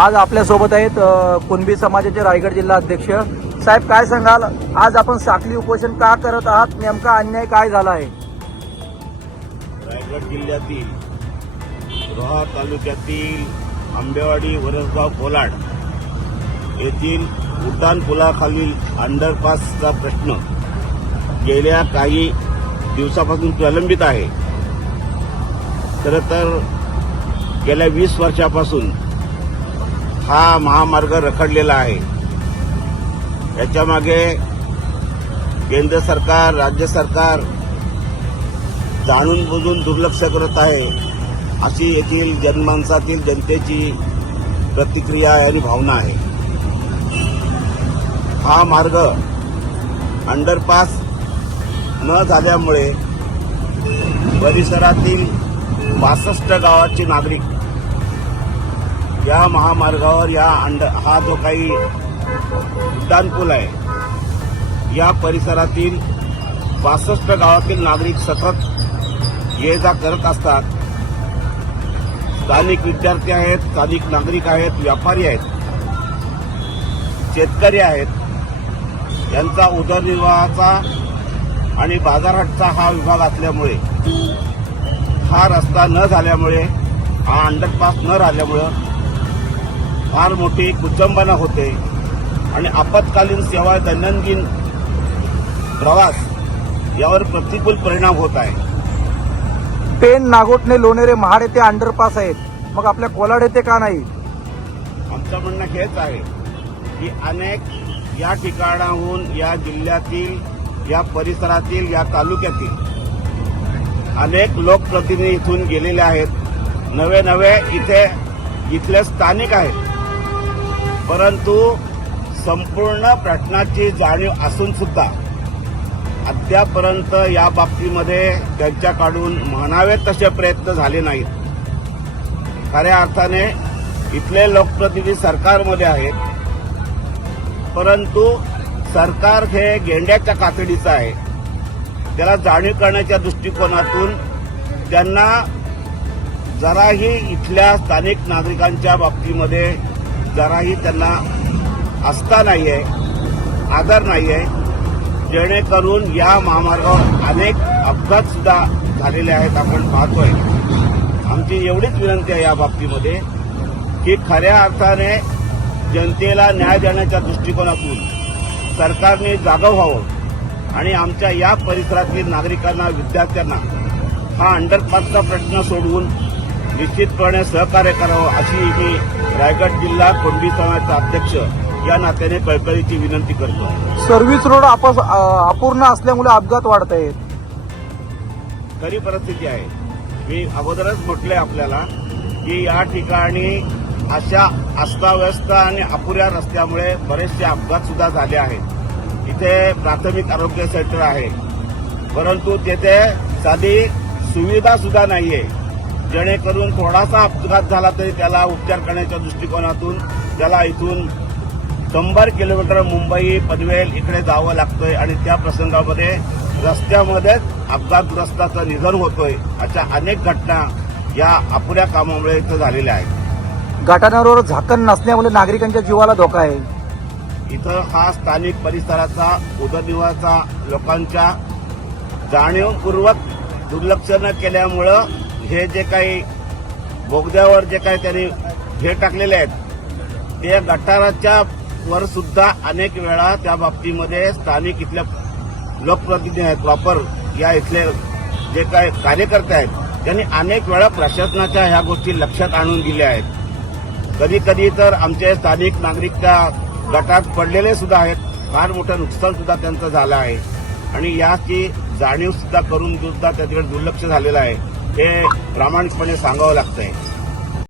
आज आपल्यासोबत आहेत कुणबी समाजाचे रायगड जिल्हा अध्यक्ष साहेब. काय सांगाल, आज आपण साखळी उपोषण का करत आहात, नेमका अन्याय काय झाला आहे? रायगड जिल्ह्यातील रोहा तालुक्यातील आंबेवाडी वरसगाव कोलाड येथील उड्डाण पुलाखालील अंडरपासचा प्रश्न गेल्या काही दिवसापासून प्रलंबित आहे. खरं तर गेल्या 20 वर्षापासून हा महामार्ग रखडलेला आहे. याच्यामागे केंद्र सरकार, राज्य सरकार जाणून बुजून दुर्लक्ष करत आहे, अशी येथील जनमानसातील जनतेची प्रतिक्रिया आणि भावना आहे. हा मार्ग अंडरपास न झाल्यामुळे परिसरातील 62 गावाचे नागरिक या महामार्गावर हा जो काही उड्डाणपूल आहे या परिसरातील 62 गावातील नागरिक सतत ये जा करत असतात. स्थानिक विद्यार्थी आहेत, स्थानिक नागरिक आहेत, व्यापारी आहेत, शेतकरी आहेत. यांचा उदरनिर्वाहाचा आणि बाजारहाटचा हा विभाग असल्यामुळे हा रस्ता न झाल्यामुळे, हा अंडरपास न राहिल्यामुळं फार मोठी कुचंबना होते आणि आपत्कालीन सेवा, दैनंदिन प्रवास यावर प्रतिकूल परिणाम होत आहे. पेन, नागोठणे, लोणेरे, महाड येथे अंडरपास आहेत, मग आपल्या कोलाड येथे का नाही? आमचं म्हणणं हेच आहे की अनेक या ठिकाणाहून, या जिल्ह्यातील, या परिसरातील, या तालुक्यातील अनेक लोकप्रतिनिधी इथून गेलेले आहेत. नवे नवे इथले स्थानिक आहेत, परंतु संपूर्ण प्रश्नाची जाणीव असून सुद्धा अद्यापर्यंत या बाबतीमध्ये त्यांच्याकडून म्हणावे तसे प्रयत्न झाले नाहीत. खऱ्या अर्थाने इथले लोकप्रतिनिधी सरकारमध्ये आहेत, परंतु सरकार हे गेंड्याच्या कातडीचं आहे. त्याला जाणीव करण्याच्या दृष्टिकोनातून त्यांना जराही इथल्या स्थानिक नागरिकांच्या बाबतीमध्ये जराही त्यांना आस्था नाहीये, आदर नाहीये, जेणेकरून या महामार्गावर अनेक अपघात सुद्धा झालेले आहेत, आपण पाहतोय. आमची एवढीच विनंती आहे या बाबतीमध्ये की खऱ्या अर्थाने जनतेला न्याय देण्याच्या दृष्टिकोनातून सरकारने जागं व्हावं आणि आमच्या या परिसरातील नागरिकांना, विद्यार्थ्यांना हा अंडरपासचा प्रश्न सोडवून निश्चितपणे सहकार्य करावं, अशी मी रायगड जिल्हा कुणबी समाजाचा अध्यक्ष या नात्याने कळकळीची विनंती करतो. सर्व्हिस रोड अपूर्ण असल्यामुळे अपघात वाढत आहेत. खरी परिस्थिती आहे. मी अगोदरच म्हटलंय आपल्याला की या ठिकाणी अशा अस्ताव्यस्त आणि अपुऱ्या रस्त्यामुळे बरेचसे अपघात सुद्धा झाले आहेत. इथे प्राथमिक आरोग्य सेंटर आहे, परंतु तेथे साधी सुविधा सुद्धा नाहीये, जेणेकरून थोडासा अपघात झाला तरी त्याला उपचार करण्याच्या दृष्टिकोनातून त्याला इथून 100 किलोमीटर मुंबई, पनवेल इकडे जावं लागतंय आणि त्या प्रसंगामध्ये रस्त्यामध्येच अपघातग्रस्ताचं निधन होतोय. अशा अनेक घटना या अपुऱ्या कामामुळे इथं झालेल्या आहेत. घाटांवर झाकण नसल्यामुळे नागरिकांच्या जीवाला धोका आहे. इथं हा स्थानिक परिसराचा, उदरनिर्वाहाचा लोकांच्या जाणीवपूर्वक दुर्लक्ष न केल्यामुळं हे जे काही बोगद्यावर जे काही त्यांनी हे टाकलेले आहेत ते गटाराच्या वर सुद्धा अनेक वेळा त्या बाबतीमध्ये स्थानिक इथल्या लोकप्रतिनिधी आहेत, या इथले जे काही कार्यकर्ते आहेत त्यांनी अनेक वेळा प्रशासनाच्या ह्या गोष्टी लक्षात आणून दिल्या आहेत. कधी कधी तर आमचे स्थानिक नागरिक त्या गटात पडलेले सुद्धा आहेत. फार मोठं नुकसान सुद्धा त्यांचं झालं आहे आणि याची जाणीव सुद्धा करून सुद्धा त्याच्याकडे दुर्लक्ष झालेलं आहे, हे प्रामाणिकपणे सांगावं लागतंय.